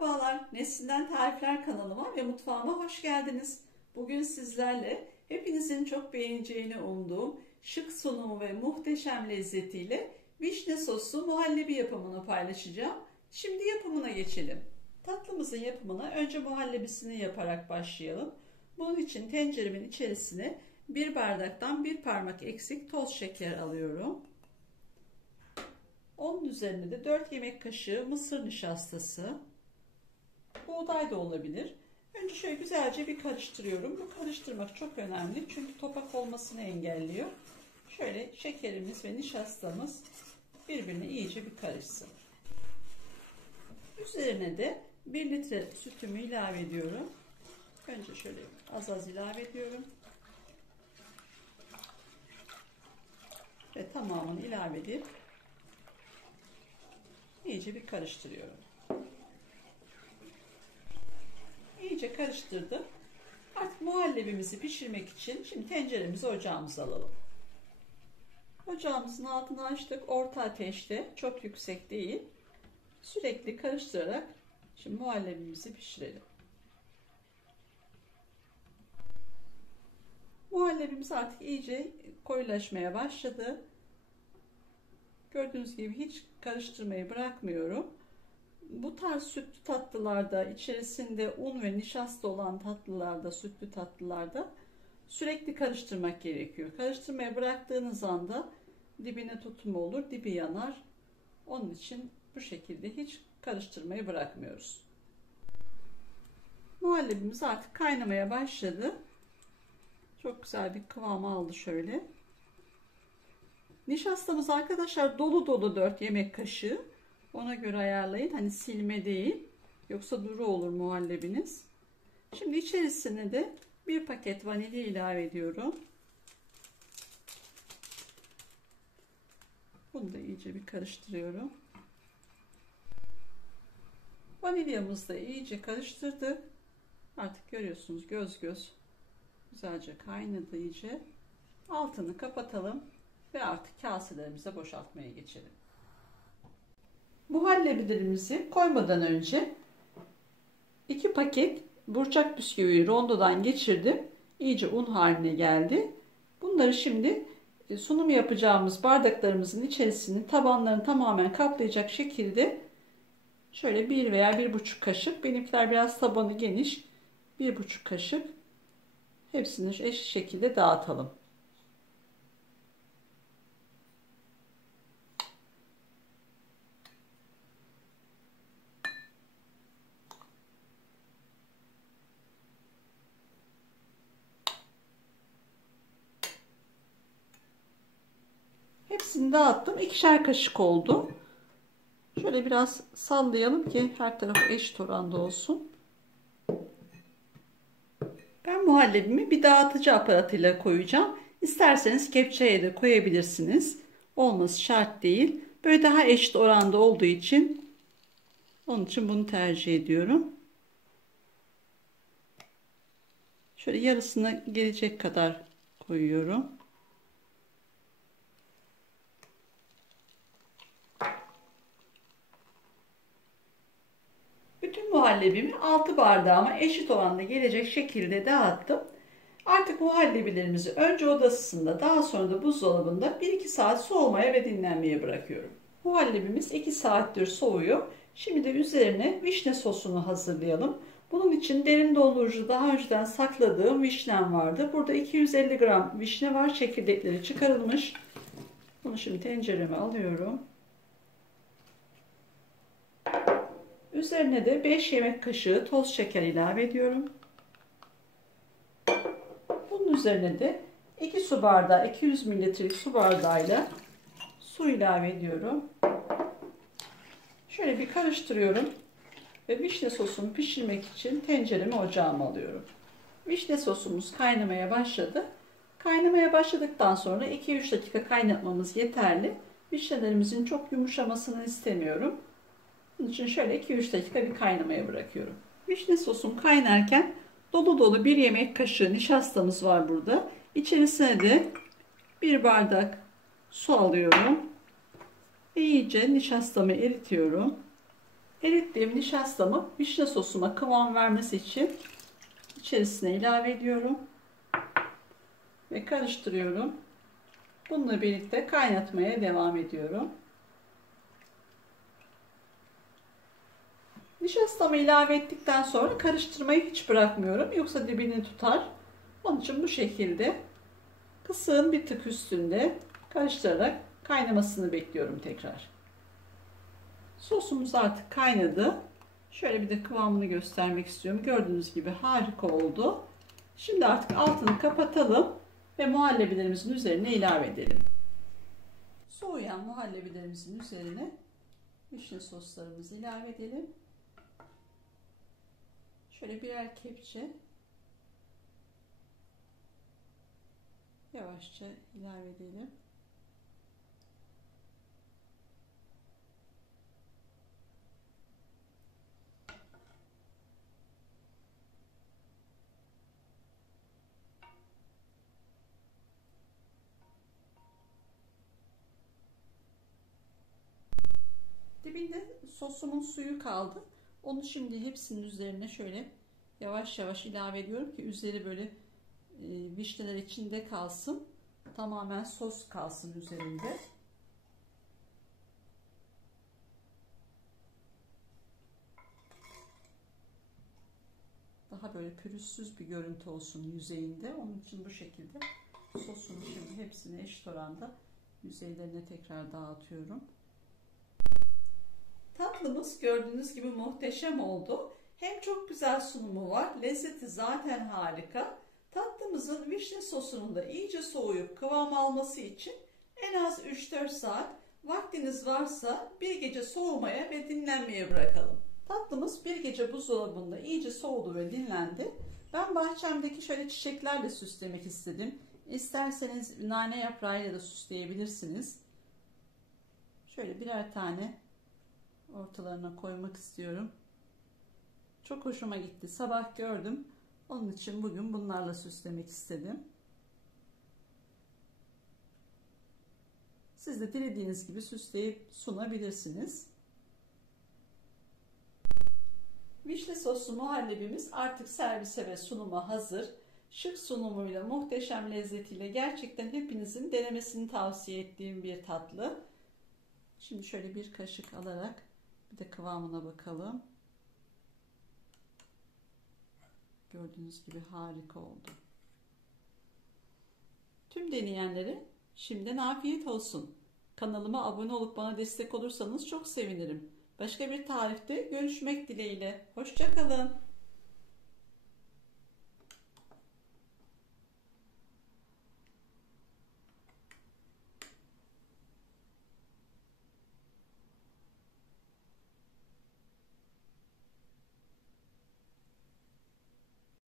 Merhabalar, Neslinden Tarifler kanalıma ve mutfağıma hoş geldiniz. Bugün sizlerle hepinizin çok beğeneceğini umduğum şık sunumu ve muhteşem lezzetiyle vişne soslu muhallebi yapımını paylaşacağım. Şimdi yapımına geçelim. Tatlımızın yapımına önce muhallebisini yaparak başlayalım. Bunun için tenceremin içerisine bir bardaktan bir parmak eksik toz şeker alıyorum. Onun üzerine de 4 yemek kaşığı mısır nişastası. Buğday da olabilir. Önce şöyle güzelce bir karıştırıyorum. Bu karıştırmak çok önemli çünkü topak olmasını engelliyor. Şöyle şekerimiz ve nişastamız birbirine iyice bir karışsın. Üzerine de 1 litre sütümü ilave ediyorum. Önce şöyle az az ilave ediyorum. Ve tamamını ilave edip iyice bir karıştırıyorum. İyice karıştırdım. Artık muhallebimizi pişirmek için şimdi tenceremizi ocağımıza alalım. Ocağımızın altını açtık. Orta ateşte, çok yüksek değil. Sürekli karıştırarak şimdi muhallebimizi pişirelim. Muhallebimiz artık iyice koyulaşmaya başladı. Gördüğünüz gibi hiç karıştırmayı bırakmıyorum. Bu tarz sütlü tatlılarda, içerisinde un ve nişasta olan tatlılarda, sütlü tatlılarda sürekli karıştırmak gerekiyor. Karıştırmaya bıraktığınız anda dibine tutma olur, dibi yanar. Onun için bu şekilde hiç karıştırmayı bırakmıyoruz. Muhallebimiz artık kaynamaya başladı. Çok güzel bir kıvam aldı şöyle. Nişastamız arkadaşlar dolu dolu 4 yemek kaşığı. Ona göre ayarlayın. Hani silme değil. Yoksa duru olur muhallebiniz. Şimdi içerisine de bir paket vanilya ilave ediyorum. Bunu da iyice bir karıştırıyorum. Vanilyamızı da iyice karıştırdık. Artık görüyorsunuz göz göz güzelce kaynadı iyice. Altını kapatalım ve artık kaselerimize boşaltmaya geçelim. Muhallebilerimizi koymadan önce 2 paket burçak bisküviyi rondodan geçirdim. İyice un haline geldi. Bunları şimdi sunum yapacağımız bardaklarımızın içerisini tabanlarını tamamen kaplayacak şekilde şöyle 1 veya 1,5 kaşık, benimkiler biraz tabanı geniş, 1,5 kaşık hepsini eşit şekilde dağıtalım. Hepsini dağıttım. 2'şer kaşık oldu. Şöyle biraz sallayalım ki her tarafı eşit oranda olsun. Ben muhallebimi bir dağıtıcı aparatıyla koyacağım. İsterseniz kepçeye de koyabilirsiniz. Olması şart değil. Böyle daha eşit oranda olduğu için onun için bunu tercih ediyorum. Şöyle yarısına gelecek kadar koyuyorum. Bütün muhallebimi 6 bardağıma eşit oranda gelecek şekilde dağıttım. Artık muhallebilerimizi önce oda ısısında, daha sonra da buzdolabında 1-2 saat soğumaya ve dinlenmeye bırakıyorum. Muhallebimiz 2 saattir soğuyor. Şimdi de üzerine vişne sosunu hazırlayalım. Bunun için derin dondurucu daha önceden sakladığım vişnem vardı. Burada 250 gram vişne var. Çekirdekleri çıkarılmış. Bunu şimdi tencereme alıyorum. Üzerine de 5 yemek kaşığı toz şeker ilave ediyorum. Bunun üzerine de 2 su bardağı, 200 mililitrelik su bardağıyla su ilave ediyorum. Şöyle bir karıştırıyorum ve vişne sosunu pişirmek için tenceremi ocağıma alıyorum. Vişne sosumuz kaynamaya başladı. Kaynamaya başladıktan sonra 2-3 dakika kaynatmamız yeterli. Vişnelerimizin çok yumuşamasını istemiyorum. Bunun için şöyle 2-3 dakika bir kaynamaya bırakıyorum. Vişne sosum kaynarken dolu dolu 1 yemek kaşığı nişastamız var burada. İçerisine de 1 bardak su alıyorum. Ve iyice nişastamı eritiyorum. Erittiğim nişastamı vişne sosuma kıvam vermesi için içerisine ilave ediyorum ve karıştırıyorum. Bununla birlikte kaynatmaya devam ediyorum. Nişastamı ilave ettikten sonra karıştırmayı hiç bırakmıyorum. Yoksa dibini tutar. Onun için bu şekilde kısığın bir tık üstünde karıştırarak kaynamasını bekliyorum tekrar. Sosumuz artık kaynadı. Şöyle bir de kıvamını göstermek istiyorum. Gördüğünüz gibi harika oldu. Şimdi artık altını kapatalım ve muhallebilerimizin üzerine ilave edelim. Soğuyan muhallebilerimizin üzerine vişne soslarımızı ilave edelim. Şöyle birer kepçe yavaşça ilave edelim. Dibinde sosumun suyu kaldı. Onu şimdi hepsinin üzerine şöyle yavaş yavaş ilave ediyorum ki üzeri böyle vişneler içinde kalsın. Tamamen sos kalsın üzerinde. Daha böyle pürüzsüz bir görüntü olsun yüzeyinde. Onun için bu şekilde sosunu şimdi hepsini eşit oranda yüzeylerine tekrar dağıtıyorum. Tatlımız gördüğünüz gibi muhteşem oldu. Hem çok güzel sunumu var, lezzeti zaten harika. Tatlımızın vişne sosunun da iyice soğuyup kıvam alması için en az 3-4 saat vaktiniz varsa bir gece soğumaya ve dinlenmeye bırakalım. Tatlımız bir gece buzdolabında iyice soğudu ve dinlendi. Ben bahçemdeki şöyle çiçeklerle süslemek istedim. İsterseniz nane yaprağıyla da süsleyebilirsiniz. Şöyle birer tane ortalarına koymak istiyorum. Çok hoşuma gitti. Sabah gördüm. Onun için bugün bunlarla süslemek istedim. Siz de dilediğiniz gibi süsleyip sunabilirsiniz. Vişne soslu muhallebimiz artık servise ve sunuma hazır. Şık sunumuyla, muhteşem lezzetiyle gerçekten hepinizin denemesini tavsiye ettiğim bir tatlı. Şimdi şöyle bir kaşık alarak bir de kıvamına bakalım. Gördüğünüz gibi harika oldu. Tüm deneyenlere şimdiden afiyet olsun. Kanalıma abone olup bana destek olursanız çok sevinirim. Başka bir tarifte görüşmek dileğiyle. Hoşça kalın.